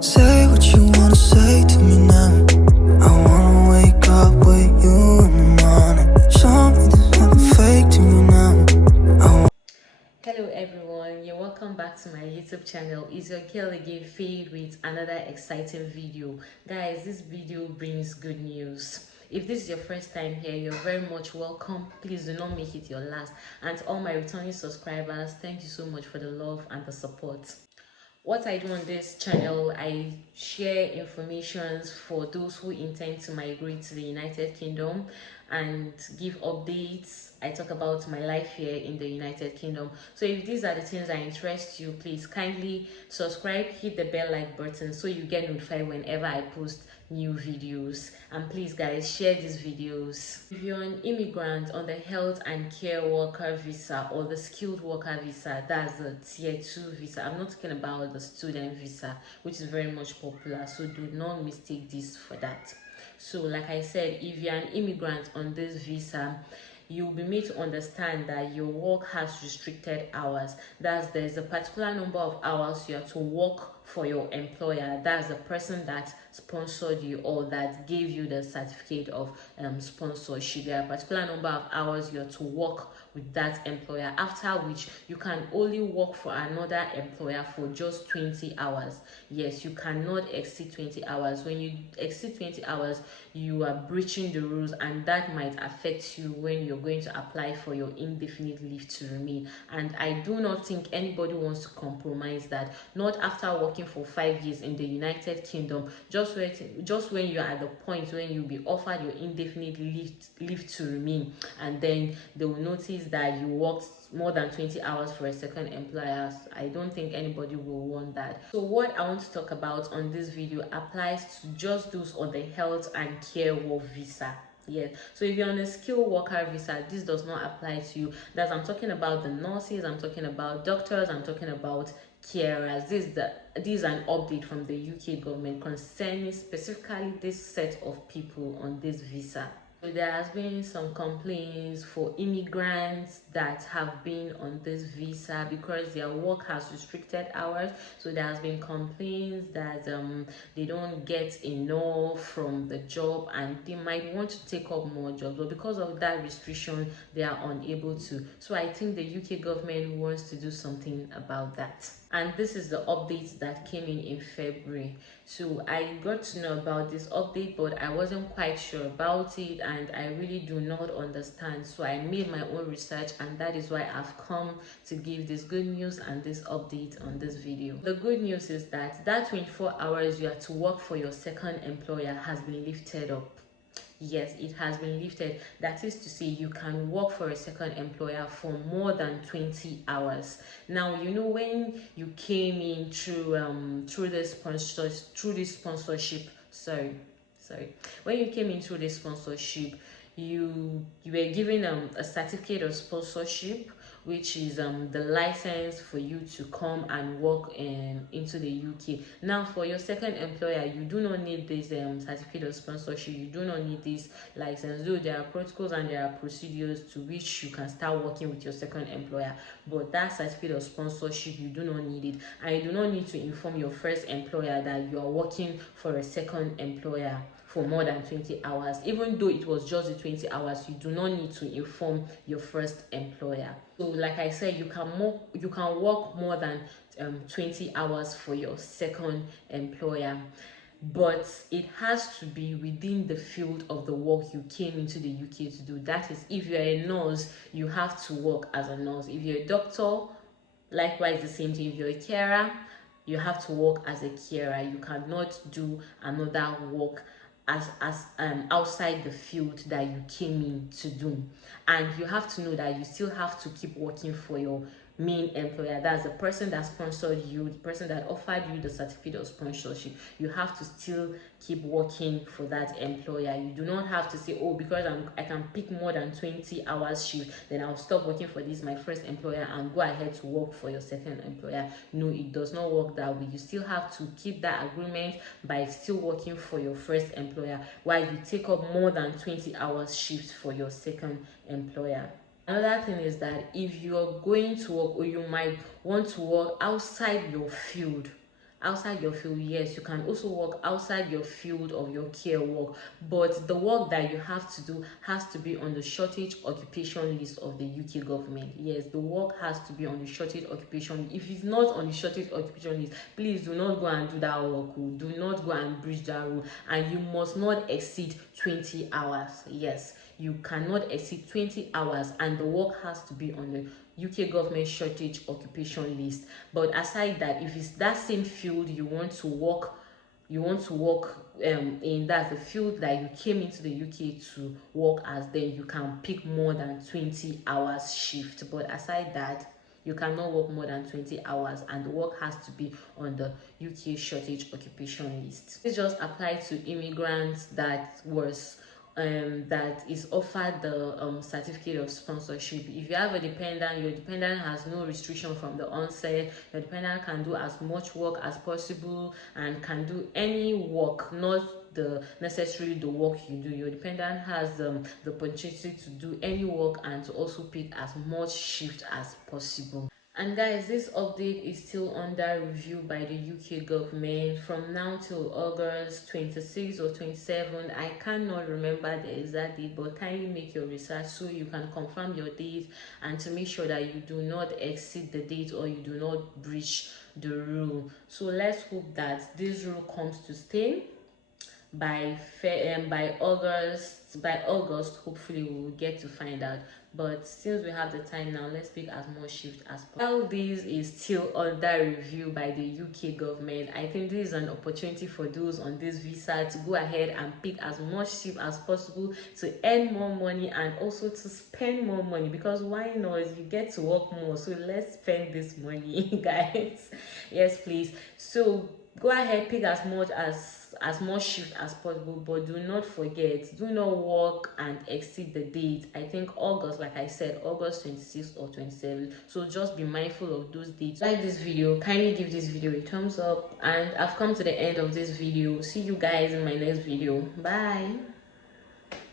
Say what you wanna say to me now. I wanna wake up with you in the morning. Show me there's nothing fake to me now. Hello everyone, you're welcome back to my YouTube channel. It's your girl again, Faye, with another exciting video. Guys, this video brings good news. If this is your first time here, you're very much welcome. Please do not make it your last. And to all my returning subscribers, thank you so much for the love and the support. What I do on this channel, I share information for those who intend to migrate to the United Kingdom and give updates. I talk about my life here in the United Kingdom. So if these are the things that interest you, please kindly subscribe, hit the bell like button so you get notified whenever I post new videos. And please guys, share these videos. If you're an immigrant on the health and care worker visa or the skilled worker visa, that's the tier 2 visa. I'm not talking about the student visa, which is very much popular, so do not mistake this for that. So like I said, if you're an immigrant on this visa, you'll be made to understand that your work has restricted hours. There's a particular number of hours you have to work for your employer. That's the person that sponsored you or that gave you the certificate of sponsorship. There are a particular number of hours you have to work with that employer, after which you can only work for another employer for just 20 hours. Yes, you cannot exceed 20 hours. When you exceed 20 hours, you are breaching the rules, and that might affect you when you're going to apply for your indefinite leave to remain. And I do not think anybody wants to compromise that, not after working for 5 years in the United Kingdom, just when you're at the point when you'll be offered your indefinite leave to remain, and then they will notice that you worked more than 20 hours for a second employer. I don't think anybody will want that. So what I want to talk about on this video applies to just those on the health and care work visa. Yes, so if you're on a skilled worker visa, this does not apply to you. That's, I'm talking about the nurses, I'm talking about doctors, I'm talking about carers. This is an update from the UK government concerning specifically this set of people on this visa. So there has been some complaints for immigrants that have been on this visa because their work has restricted hours. So there has been complaints that they don't get enough from the job and they might want to take up more jobs, but because of that restriction, they are unable to. So I think the UK government wants to do something about that. And this is the update that came in February. So I got to know about this update, but I wasn't quite sure about it and I really do not understand. So I made my own research, and that is why I've come to give this good news and this update on this video. The good news is that 24 hours you have to work for your second employer has been lifted up. Yes, it has been lifted. That is to say, you can work for a second employer for more than 20 hours. Now, you know, when you came in through this sponsorship, when you came in through this sponsorship, you were given a certificate of sponsorship, which is the license for you to come and work into the UK. Now, for your second employer, you do not need this certificate of sponsorship. You do not need this license, though there are protocols and there are procedures to which you can start working with your second employer. But that certificate of sponsorship, you do not need it, and you do not need to inform your first employer that you are working for a second employer for more than 20 hours. Even though it was just the 20 hours, you do not need to inform your first employer. So like I said, you can work more than 20 hours for your second employer, but it has to be within the field of the work you came into the UK to do. That is, if you're a nurse, you have to work as a nurse. If you're a doctor, likewise the same thing. If you're a carer, you have to work as a carer. You cannot do another work as outside the field that you came in to do. And you have to know that you still have to keep working for your main employer. That's the person that sponsored you, the person that offered you the certificate of sponsorship. You have to still keep working for that employer. You do not have to say, oh, because I can pick more than 20 hours shift, then I'll stop working for this my first employer and go ahead to work for your second employer. No, it does not work that way. You still have to keep that agreement by still working for your first employer while you take up more than 20 hours shift for your second employer. Another thing is that if you are going to work, or you might want to work outside your field, outside your field, yes, you can also work outside your field of your care work, but the work that you have to do has to be on the shortage occupation list of the UK government. Yes, the work has to be on the shortage occupation. If it's not on the shortage occupation list, please do not go and do that work. Do not go and breach that rule, and you must not exceed 20 hours. Yes, you cannot exceed 20 hours, and the work has to be on the UK government shortage occupation list. But aside that, if it's that same field you want to work, in that the field that you came into the UK to work as, then you can pick more than 20 hours shift. But aside that, you cannot work more than 20 hours, and the work has to be on the UK shortage occupation list. This just applies to immigrants that is offered the certificate of sponsorship. If you have a dependent, your dependent has no restriction from the onset. Your dependent can do as much work as possible and can do any work, not necessarily the work you do. Your dependent has the opportunity to do any work and to also pick as much shift as possible. And guys, this update is still under review by the UK government from now till August 26 or 27. I cannot remember the exact date, but kindly make your research so you can confirm your date and to make sure that you do not exceed the date or you do not breach the rule. So let's hope that this rule comes to stay by August. Hopefully we will get to find out, but since we have the time now, let's pick as much shift as possible. While this is still under review by the UK government, I think this is an opportunity for those on this visa to go ahead and pick as much shift as possible to earn more money and also to spend more money, because why not? You get to work more, so let's spend this money guys. Yes, please. So go ahead, pick as much shift as possible, but do not forget, do not work and exceed the date. I think August, like I said, August 26th or 27th. So just be mindful of those dates. Like this video, kindly give this video a thumbs up, and I've come to the end of this video. See you guys in my next video. Bye.